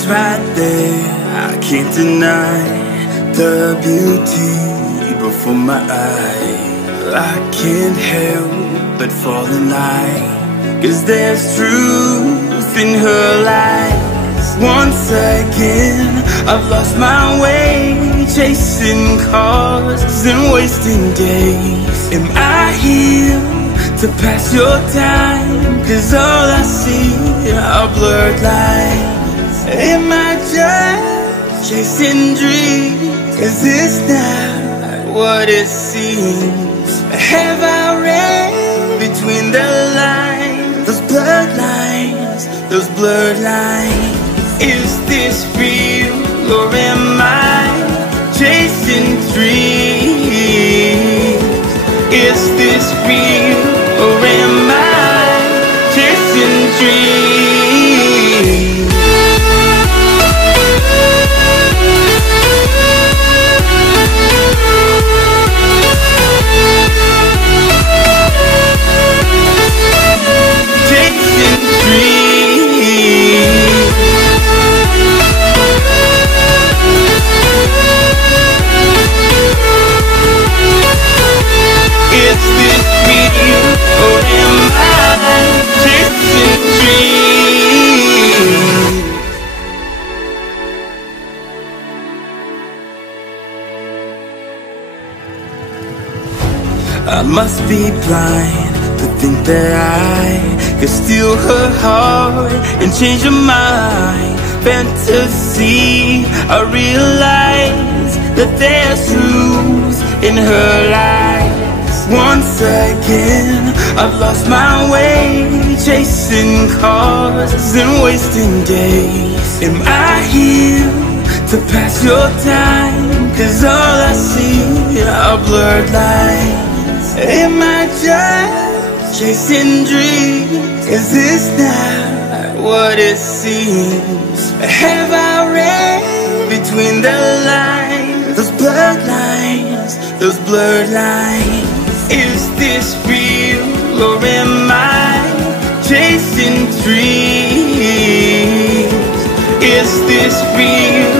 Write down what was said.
is right there, I can't deny the beauty before my eyes. I can't help but fall in line, 'cause there's truth in her lies. Once again, I've lost my way, chasing cars and wasting days. Am I here to pass your time? 'Cause all I see are blurred lines. Am I just chasing dreams? 'Cause it's not what it seems. Have I read between the lines? Those blurred lines, those blurred lines. Is this real or am I chasing dreams? Is this real or am I chasing dreams? Chasing dreams. Is this real or am I chasing dreams? I must be blind to think that I could steal her heart and change her mind. Fantasy, I realize that there's truth in her lies. Once again, I've lost my way, chasing cars and wasting days. Am I here to pass your time? 'Cause all I see are blurred lines. Am I just chasing dreams? 'Cause it's not what it seems. Have I read between the lines? Those blurred lines, those blurred lines. Is this real or am I chasing dreams? Is this real